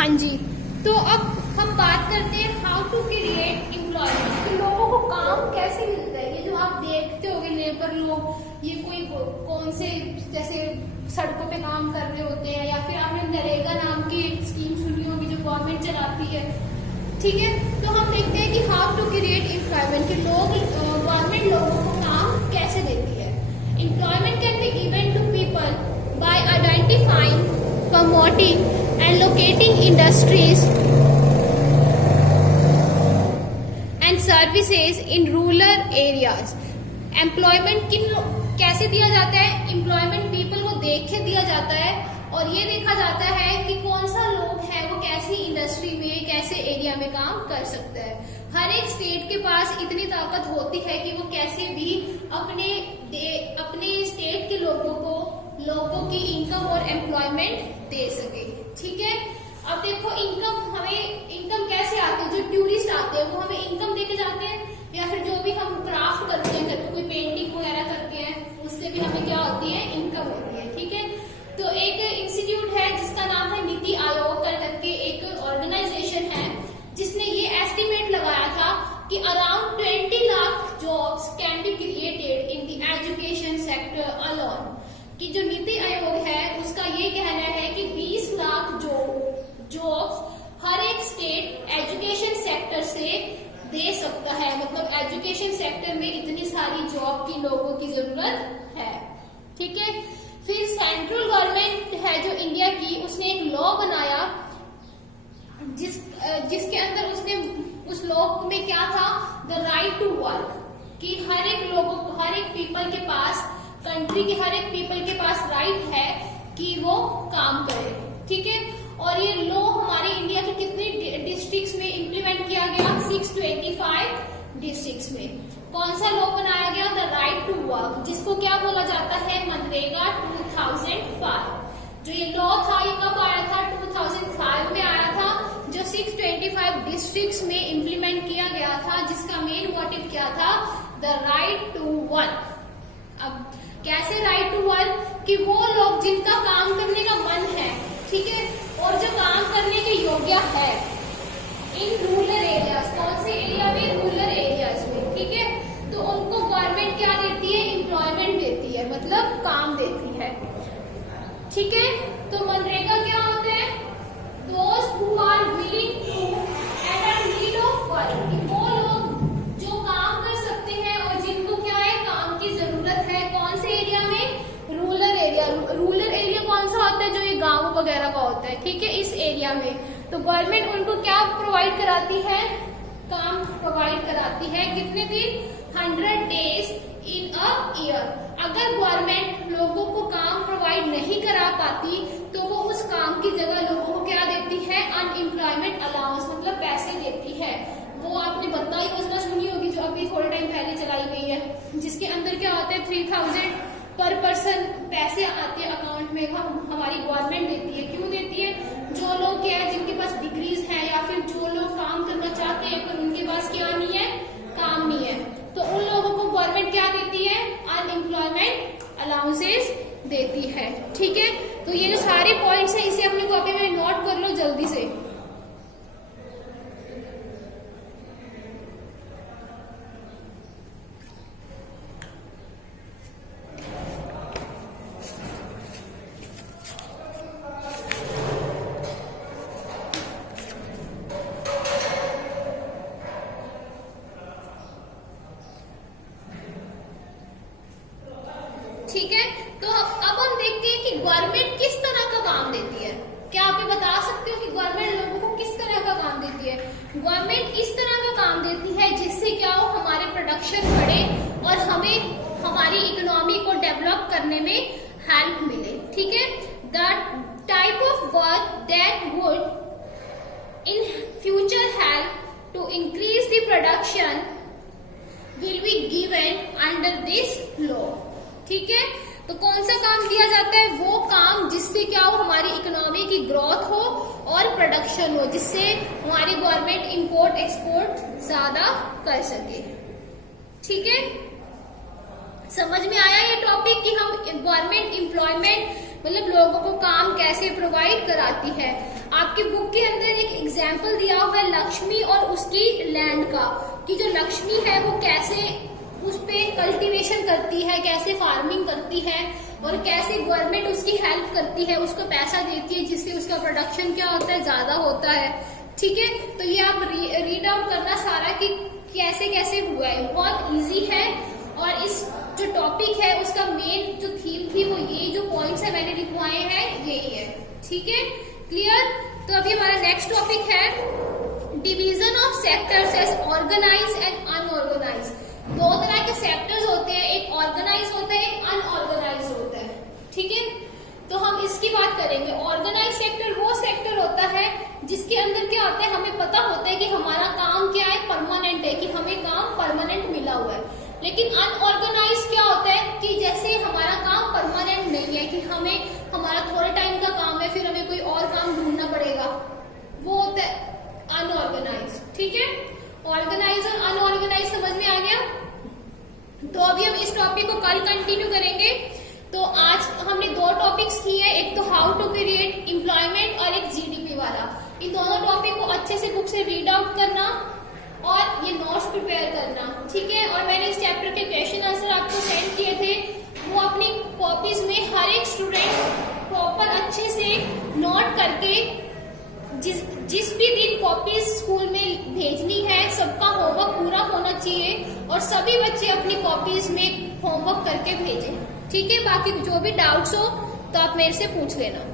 हाँ जी, तो अब हम बात करते हैं हाउ टू क्रिएट एम्प्लॉयमेंट, तो लोगों को काम कैसे मिलता है। ये जो आप देखते होंगे लेबर लोग, ये कोई कौन से जैसे सड़कों पे काम कर रहे होते हैं, या फिर आपने नरेगा नाम की एक स्कीम सुनी होगी जो गवर्नमेंट चलाती है, ठीक है। तो हम देखते हैं कि हाउ टू क्रिएट एम्प्लॉयमेंट, के लोग गवर्नमेंट लोगों को काम कैसे देती है। Employment can be given to people by identifying, promoting and locating industries and services in rural areas. Employment कैसे दिया जाता है, एम्प्लॉयमेंट पीपल को देख के दिया जाता है, और ये देखा जाता है कि कौन सा लोग है वो कैसी इंडस्ट्री में, कैसे एरिया में काम कर सकता है। हर एक स्टेट के पास इतनी ताकत होती है कि वो कैसे भी अपने स्टेट के लोगों की इनकम और एम्प्लॉयमेंट दे सके, ठीक है। अब देखो इनकम कैसे आती है, जो टूरिस्ट आते हैं वो हमें इनकम देके जाते हैं, या फिर जो भी हम क्राफ्ट करते हैं, घर पे कोई पेंटिंग वगैरह करते हैं, उससे भी हमें क्या होती है, इनकम होती है, ठीक है। तो एक इंस्टीट्यूट है जिसका नाम है नीति आयोग करके एक ऑर्गेनाइजेशन है, जिसने ये एस्टिमेट लगाया था कि around 20 lakh jobs can be created in the education sector alone. कि जो नीति आयोग है उसका ये कहना है कि 20 लाख जॉब्स हर एक स्टेट एजुकेशन सेक्टर से दे सकता है। मतलब एजुकेशन सेक्टर में इतनी सारी जॉब की लोगों की जरूरत है, ठीक है। फिर सेंट्रल गवर्नमेंट है जो इंडिया की, उसने एक लॉ बनाया जिसके अंदर उसने उस लॉ में क्या था, द राइट टू वर्क, कि हर एक पीपल के पास, कंट्री के हर एक पीपल के पास राइट है कि वो काम करे, ठीक है। और ये लॉ हमारे इंडिया के कितने डिस्ट्रिक्ट्स में इम्प्लीमेंट किया गया, 625 डिस्ट्रिक्ट्स में। कौन सा लॉ बनाया गया, द राइट टू वर्क, जिसको क्या बोला जाता है, मनरेगा 2005। जो ये लॉ था ये कब आया था, 2005 में आया था, जो 625 डिस्ट्रिक्ट्स में इम्प्लीमेंट किया गया था, जिसका मेन मोटिव क्या था, द राइट टू वर्क। अब कैसे राइट टू वर्क, कि वो लोग जिनका काम करने का मन है, ठीक है, और जो काम करने के योग्य है, इन रूरल एरियाज, कौन से एरिया में, रूरल एरियाज में, ठीक है, तो उनको गवर्नमेंट क्या देती है, एम्प्लॉयमेंट देती है, मतलब काम देती है, ठीक है। तो मनरेगा क्या होता है, दोस्त who are willing to and are need of work, कि वो लोग जो काम कर सकते हैं और जिनको क्या है, काम की जरूरत है। कौन से एरिया में, रूरल एरिया। रूरल एरिया कौन सा होता है, जो ये गांव वगैरह का होता है, ठीक है, इस एरिया में। तो गवर्नमेंट उनको क्या प्रोवाइड कराती है, काम प्रोवाइड कराती है। कितने दिन, 100 डेज इन अ ईयर। अगर गवर्नमेंट लोगों को काम प्रोवाइड नहीं करा पाती तो वो उस काम की जगह लोगों को क्या देती है, अनएम्प्लॉयमेंट अलाउंस, मतलब पैसे देती है। वो आपने बता योजना सुनी होगी जो अभी थोड़े टाइम पहले चलाई गई है, जिसके अंदर क्या होता है, 3000 पर पर्सन पैसे आते हैं अकाउंट में, हमारी गवर्नमेंट देती है। क्यों देती है, जो लोग क्या है, जिनके पास डिग्रीज है, या फिर जो लोग काम करना चाहते हैं पर उनके पास क्या नहीं है, काम नहीं है, तो उन लोगों को गवर्नमेंट क्या देती है, अनएम्प्लॉयमेंट अलाउंसेस देती है, ठीक है। तो ये जो सारे पॉइंट्स हैं इसे अपनी कॉपी में नोट कर लो जल्दी से। ठीक है, तो अब हम देखते हैं कि गवर्नमेंट किस तरह का काम देती है। क्या आप ये बता सकते हो कि गवर्नमेंट लोगों को किस तरह का काम देती है। गवर्नमेंट इस तरह का काम देती है जिससे क्या हो, हमारे प्रोडक्शन बढ़े और हमें हमारी इकोनॉमी को डेवलप करने में हेल्प मिले, ठीक है। The type of work that would in future help to increase the production will be given under this law, ठीक है। तो कौन सा काम दिया जाता है, वो काम जिससे क्या हो, हमारी इकोनॉमी की ग्रोथ हो और प्रोडक्शन हो, जिससे हमारी गवर्नमेंट इंपोर्ट एक्सपोर्ट ज्यादा कर सके, ठीक है। समझ में आया ये टॉपिक कि हम गवर्नमेंट एम्प्लॉयमेंट मतलब लोगों को काम कैसे प्रोवाइड कराती है। आपकी बुक के अंदर एक एग्जाम्पल दिया हुआ है लक्ष्मी और उसकी लैंड का, कि जो लक्ष्मी है वो कैसे उस पे कल्टीवेशन करती है, कैसे फार्मिंग करती है और कैसे गवर्नमेंट उसकी हेल्प करती है, उसको पैसा देती है जिससे उसका प्रोडक्शन क्या होता है, ज्यादा होता है। ठीक है, तो ये आप रीड आउट करना सारा कि कैसे कैसे हुआ है, बहुत इजी है। और इस जो टॉपिक है उसका मेन जो थीम थी वो ये जो पॉइंट्स है मैंने लिखवाए हैं यही है। ठीक है, क्लियर। तो अभी हमारा नेक्स्ट टॉपिक है division of sectors as organise and unorganise. दो तरह के सेक्टर्स होते हैं, एक ऑर्गेनाइज होता है, एक अनऑर्गेनाइज होता है। ठीक है, तो हम इसकी बात करेंगे। ऑर्गेनाइज सेक्टर वो सेक्टर होता है जिसके अंदर क्या होता है, हमें पता होता है कि हमारा काम क्या है, परमानेंट है, कि हमें काम परमानेंट मिला हुआ है। लेकिन अनऑर्गेनाइज क्या होता है कि जैसे हमारा काम परमानेंट नहीं है, कि हमें हमारा थोड़े टाइम का काम है, फिर हमें कोई और काम ढूंढना पड़ेगा, वो होता है अनऑर्गेनाइज। ठीक है, ऑर्गेनाइज और अनऑर्गेनाइज समझ में आ गया। तो अभी हम इस टॉपिक को कल कंटिन्यू करेंगे। तो आज हमने दो टॉपिक्स किए हैं, एक तो हाउ टू क्रिएट एम्प्लॉयमेंट और एक जीडीपी वाला। इन दोनों टॉपिक को अच्छे से बुक से रीड आउट करना और ये नोट्स प्रिपेयर करना। ठीक है, और मैंने इस चैप्टर के क्वेश्चन आंसर आपको सेंड किए थे, वो अपनी कॉपीज में हर एक स्टूडेंट प्रॉपर अच्छे से नोट करके जिस भी दिन कॉपीज स्कूल में भेजनी है सबका होमवर्क पूरा होना चाहिए और सभी बच्चे अपनी कॉपीज में होमवर्क करके भेजें। ठीक है, बाकी जो भी डाउट्स हो तो आप मेरे से पूछ लेना।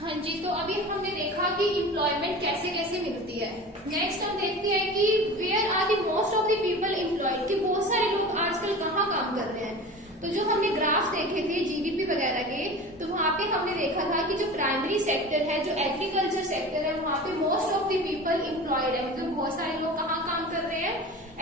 हाँ जी, तो अभी हमने देखा कि एम्प्लॉयमेंट कैसे कैसे मिलती है। नेक्स्ट हम देखते हैं कि where are the most of the people employed, कि बहुत सारे लोग आजकल कहाँ काम कर रहे हैं। तो जो हमने ग्राफ देखे थे जीडीपी वगैरह के, तो वहां पे हमने देखा था कि जो प्राइमरी सेक्टर है, जो एग्रीकल्चर सेक्टर है, वहां पे most of the people employed है, मतलब बहुत सारे लोग कहाँ काम कर रहे हैं,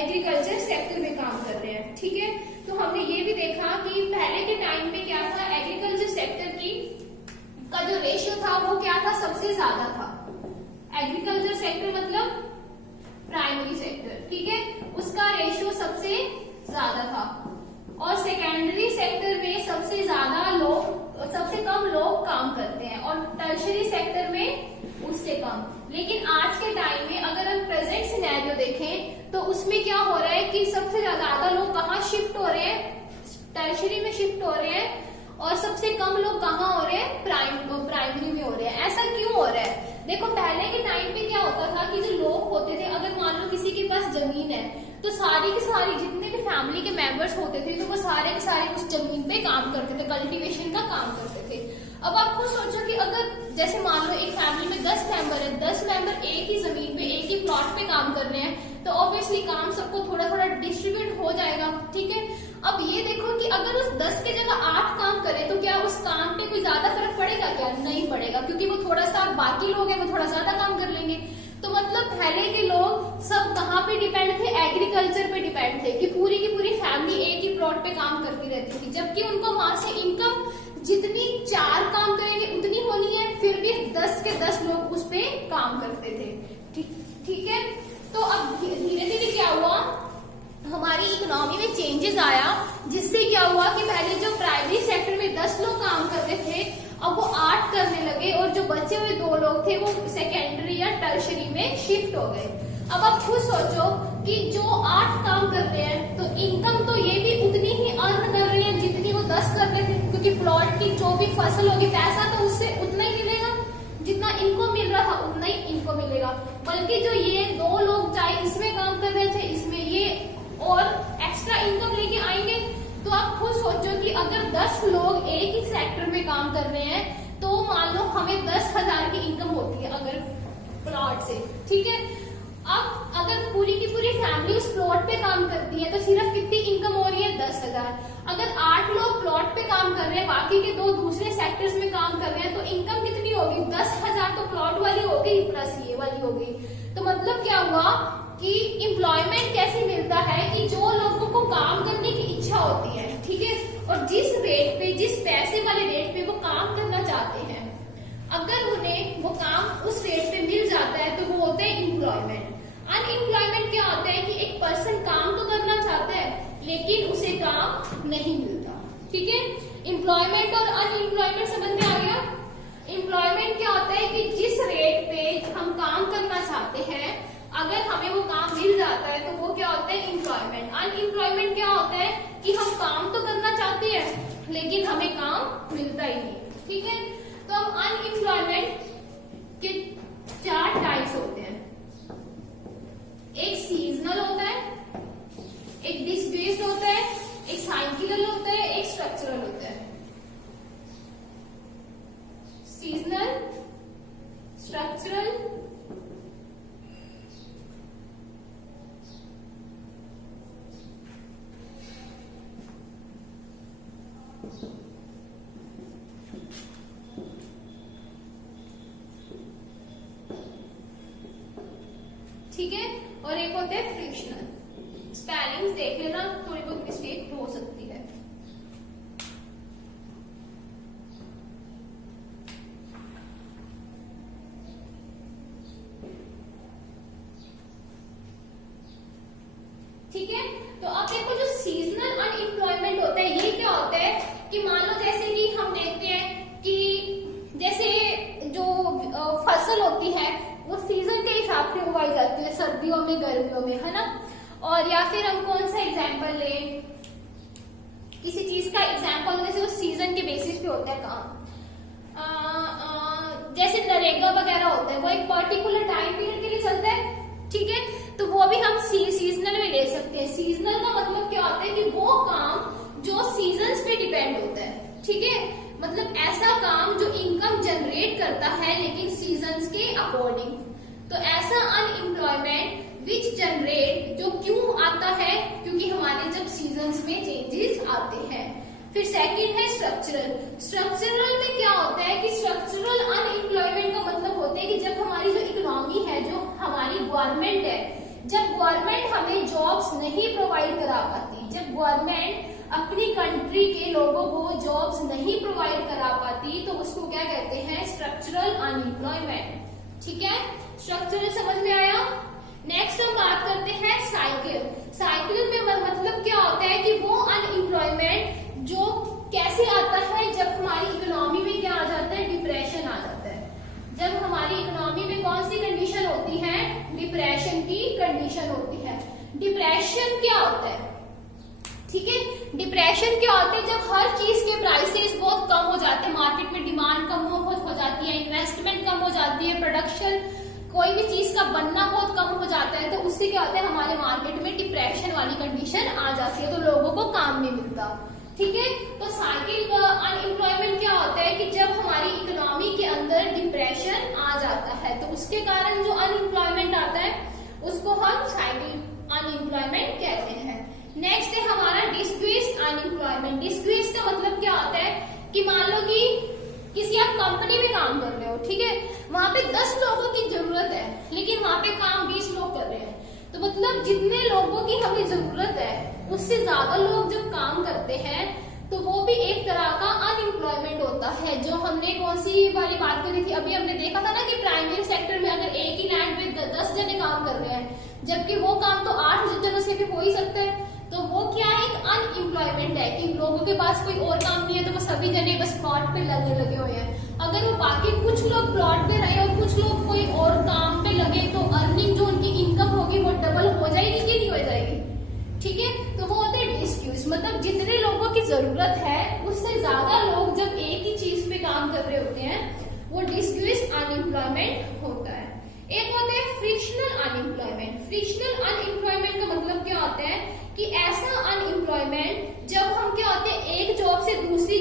एग्रीकल्चर सेक्टर में काम कर रहे हैं। ठीक है, तो हमने ये भी देखा कि पहले के टाइम में क्या था, एग्रीकल्चर सेक्टर की का जो रेशियो था वो क्या था, सबसे ज्यादा था। एग्रीकल्चर सेक्टर मतलब प्राइमरी सेक्टर, ठीक है, उसका रेशियो सबसे ज्यादा था। और सेकेंडरी सेक्टर में सबसे ज्यादा लोग, सबसे कम लोग काम करते हैं, और टर्शरी सेक्टर में उससे कम। लेकिन आज के टाइम में अगर हम प्रेजेंट सिनेरियो देखें तो उसमें क्या हो रहा है कि सबसे ज्यादा लोग कहाँ शिफ्ट हो रहे हैं, टर्शरी में शिफ्ट हो रहे हैं, और सबसे कम लोग कहाँ हो रहे हैं, प्राइमरी में हो रहे हैं। ऐसा क्यों हो रहा है? देखो, पहले के टाइम पे क्या होता था कि जो लोग होते थे, अगर मान लो किसी के पास जमीन है तो सारी की सारी जितने भी फैमिली के मेंबर्स होते थे तो वो सारे के सारे उस जमीन पे काम करते थे, कल्टीवेशन का काम करते थे। अब आप खुद सोचो कि अगर जैसे मान लो एक फैमिली में 10 मेंबर है, 10 मेंबर एक ही जमीन पे, एक ही प्लॉट पे काम कर रहे हैं, तो ऑब्वियसली काम सबको थोड़ा थोड़ा डिस्ट्रीब्यूट हो जाएगा। ठीक है, अब ये देखो कि अगर उस 10 की जगह 8 काम करें तो क्या उस काम पे कोई ज्यादा फर्क पड़ेगा? क्या नहीं पड़ेगा, क्योंकि वो थोड़ा सा, बाकी लोग हैं वो थोड़ा ज्यादा काम कर लेंगे। तो मतलब पहले के लोग सब कहाँ पे डिपेंड थे, एग्रीकल्चर पे डिपेंड थे, कि पूरी की पूरी फैमिली एक ही प्लॉट पे काम करती रहती थी, जबकि उनको वहां से इनकम जितनी 4 काम करेंगे उतनी होनी है, फिर भी 10 के 10 लोग उस पे काम करते थे। ठीक है, तो अब धीरे धीरे क्या हुआ, हमारी इकोनॉमी में चेंजेस आया, जिससे क्या हुआ कि पहले जो प्राइमरी सेक्टर में 10 लोग काम करते थे, अब वो 8 करने लगे, और जो बचे हुए 2 लोग थे वो सेकेंडरी या टर्शरी में शिफ्ट हो गए। अब आप खुद सोचो कि जो 8 काम कर रहे हैं तो इनकम तो ये भी उतनी ही अर्न कर रहे हैं जितनी वो 10 कर रहे थे, क्योंकि प्लॉट की जो भी फसल होगी पैसा तो उससे उतना ही मिलेगा, जितना इनको मिल रहा था उतना ही इनको मिलेगा। बल्कि जो ये 2 लोग चाहे इसमें काम कर रहे थे, इसमें ये और एक्स्ट्रा इनकम लेके आएंगे। तो आप खुद सोचो कि अगर 10 लोग एक ही सेक्टर में काम कर रहे हैं तो मान लो हमें 10,000 की इनकम होती है अगर प्लॉट से। ठीक है, अब अगर पूरी की पूरी फैमिली उस प्लॉट पे काम करती है तो सिर्फ कितनी इनकम हो रही है, 10,000। अगर 8 लोग प्लॉट पे काम कर रहे हैं, बाकी के 2 दूसरे सेक्टर्स में काम कर रहे हैं, तो इनकम कितनी होगी, 10,000 तो प्लॉट वाली होगी प्लस ये वाली होगी। तो मतलब क्या हुआ कि एम्प्लॉयमेंट कैसे मिलता है कि जो लोगों को काम करने की इच्छा होती है, ठीक है, और जिस रेट पे, जिस पैसे वाले रेट पे वो काम करना चाहते हैं, अगर उन्हें वो काम उस रेट पे मिल जाता है तो वो होता है एम्प्लॉयमेंट। अनएम्प्लॉयमेंट क्या होता है कि एक पर्सन काम तो करना चाहता है लेकिन उसे काम नहीं मिलता। ठीक है, एम्प्लॉयमेंट और अनएम्प्लॉयमेंट समझ में आ गया। एम्प्लॉयमेंट क्या होता है कि जिस रेट पे हम काम करना चाहते हैं अगर हमें वो काम मिल जाता है तो वो क्या होता है एम्प्लॉयमेंट। अनएम्प्लॉयमेंट क्या होता है कि हम काम तो करना चाहते हैं लेकिन हमें काम मिलता ही नहीं। ठीक है, तो अब अनएम्प्लॉयमेंट के 4 टाइप्स होते हैं। एक सीजनल होता है, एक डिस्प्लेस्ड होता है, एक साइक्लिकल होता है, एक स्ट्रक्चरल होता है। सीजनल, स्ट्रक्चरल, ठीक है, और एक होता है फ्रिक्शनल। स्पेलिंग्स देख लेना, थोड़ी बहुत मिस्टेक हो सकती है। ठीक है, तो अब देखो जो सीजनल अनएम्प्लॉयमेंट होता है ये क्या होता है कि मान लो जैसे कि हम देखते हैं कि जैसे जो फसल होती है वो सीजन के हिसाब से उगाई जाती है, सर्दियों में, गर्मियों में, है ना। और या फिर हम कौन सा एग्जाम्पल लें, किसी चीज का एग्जाम्पल जैसे वो सीजन के बेसिस पे होता है काम। जैसे नरेगा वगैरह होता है वो एक पर्टिकुलर टाइम पीरियड के लिए चलता है। ठीक है, तो वो भी हम सीजनल में ले सकते हैं। सीजनल का मतलब क्या होता है कि वो काम जो सीजन्स पे डिपेंड होता है। ठीक है, मतलब ऐसा काम जो इनकम जनरेट करता है लेकिन सीजन्स के अकॉर्डिंग। तो ऐसा अनएम्प्लॉयमेंट विच जनरेट जो क्यों आता है, क्योंकि हमारे जब सीजन्स में चेंजेस आते हैं। फिर सेकंड है स्ट्रक्चरल। स्ट्रक्चरल में क्या होता है कि स्ट्रक्चरल अनएम्प्लॉयमेंट का मतलब होता है कि जब हमारी जो इकोनॉमी है, जो हमारी गवर्नमेंट है, जब गवर्नमेंट हमें जॉब्स नहीं प्रोवाइड करा पाती, जब गवर्नमेंट अपनी कंट्री के लोगों को जॉब्स नहीं प्रोवाइड करा पाती तो उसको क्या कहते हैं, स्ट्रक्चरल अनएम्प्लॉयमेंट। ठीक है, स्ट्रक्चरल समझ में आया। नेक्स्ट हम बात करते हैं साइकिल। साइकिल में मतलब क्या होता है कि वो अनएम्प्लॉयमेंट जो कैसे आता है जब हमारी इकोनॉमी में क्या आ जाता है, डिप्रेशन आ जाता है। जब हमारी इकोनॉमी में कौन सी कंडीशन होती है, डिप्रेशन की कंडीशन होती है। डिप्रेशन क्या होता है, ठीक है, डिप्रेशन क्या होता है जब हर चीज के प्राइसेस बहुत कम हो जाते हैं, मार्केट में डिमांड कम हो जाती है, इन्वेस्टमेंट कम हो जाती है, प्रोडक्शन कोई भी चीज का बनना बहुत कम हो जाता है, तो उससे क्या होता है हमारे मार्केट में डिप्रेशन वाली कंडीशन आ जाती है, तो लोगों को काम नहीं मिलता। ठीक है, तो साइकिल अनएम्प्लॉयमेंट क्या होता है कि जब हमारी इकोनॉमी के अंदर डिप्रेशन आ जाता है तो उसके कारण जो अनएम्प्लॉयमेंट आता है उसको हम साइकिल अनएम्प्लॉयमेंट कहते हैं। नेक्स्ट है हमारा डिस्क्रीज्ड अनएम्प्लॉयमेंट। डिस्क्रीज्ड का मतलब क्या होता है कि मान लो कि किसी आप कंपनी में काम कर रहे हो, ठीक है, वहां पे 10 लोगों की जरूरत है लेकिन वहां पे काम 20 लोग कर रहे हैं, तो मतलब जितने लोगों की हमें जरूरत है उससे ज्यादा लोग जब काम करते हैं तो वो भी एक तरह का अनएम्प्लॉयमेंट होता है। जो हमने कौन सी वाली बात करी थी, अभी हमने देखा था ना कि प्राइमरी सेक्टर में अगर एक ही लैंड पे 10 जने काम कर रहे हैं जबकि वो काम तो 8 जनों से भी हो ही सकता है, तो वो क्या एक अनएम्प्लॉयमेंट है कि लोगों के पास कोई और काम नहीं है तो वो सभी जने बस प्लॉट पे लगे हुए हैं। अगर वो बाकी कुछ लोग प्लॉट पे रहे और कुछ लोग कोई और काम पे लगे तो अर्निंग जो उनकी इनकम होगी वो डबल हो जाएगी कि नहीं हो जाएगी। ठीक है, तो वो होता है डिस्क्यूज, मतलब जितने लोगों की जरूरत है उससे ज्यादा लोग जब एक ही चीज पे काम कर रहे होते हैं वो डिस्क्यूज अनएम्प्लॉयमेंट होता है। एक होता है फ्रिक्शनल अनएम्प्लॉयमेंट। फ्रिक्शनल अनएम्प्लॉयमेंट का मतलब क्या होता है कि ऐसा अनएम्प्लॉयमेंट जब हम क्या होते हैं एक जॉब से दूसरी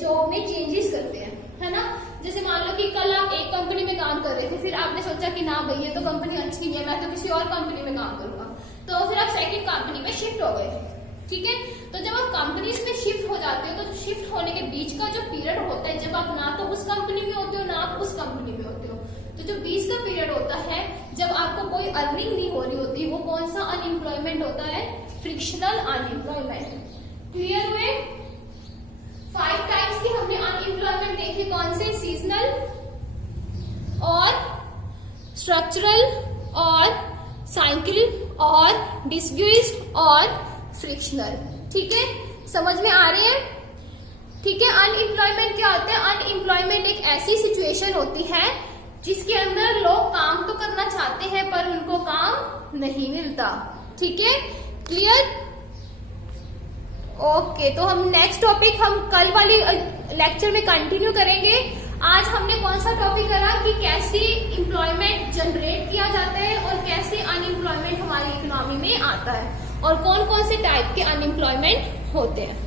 जॉब में चेंजेस करते हैं, है ना। जैसे मान लो कि कल आप एक कंपनी में काम कर रहे थे, फिर आपने सोचा कि ना भैया तो कंपनी अच्छी नहीं है, मैं तो किसी और कंपनी में काम करूंगा, तो फिर आप सेकंड कंपनी में शिफ्ट हो गए। ठीक है, तो जब आप कंपनीज में शिफ्ट हो जाते हो तो शिफ्ट होने के बीच का जो पीरियड होता है, जब आप ना तो उस कंपनी में होते हो ना आप उस कंपनी में होते हो, तो जो बीच का पीरियड होता है जब आपको कोई अर्निंग नहीं हो रही होती, वो कौन सा अनएम्प्लॉयमेंट होता है, फ्रिक्शनल अनएम्प्लॉयमेंट। क्लियर हुए? 5 टाइप्स की हमने अनएम्प्लॉयमेंट देखे, कौन से, सीजनल और स्ट्रक्चरल और साइकिल और डिस्क्रीज्ड और फ्रिक्शनल। ठीक है, समझ में आ रहे हैं? ठीक है। अनएम्प्लॉयमेंट क्या होता है? अनएम्प्लॉयमेंट एक ऐसी सिचुएशन होती है जिसके अंदर लोग काम तो करना चाहते हैं पर उनको काम नहीं मिलता। ठीक है, क्लियर? ओके, तो हम नेक्स्ट टॉपिक हम कल वाली लेक्चर में कंटिन्यू करेंगे। आज हमने कौन सा टॉपिक करा कि कैसे एम्प्लॉयमेंट जनरेट किया जाता है और कैसे अनएम्प्लॉयमेंट हमारी इकोनॉमी में आता है और कौन कौन से टाइप के अनएम्प्लॉयमेंट होते हैं।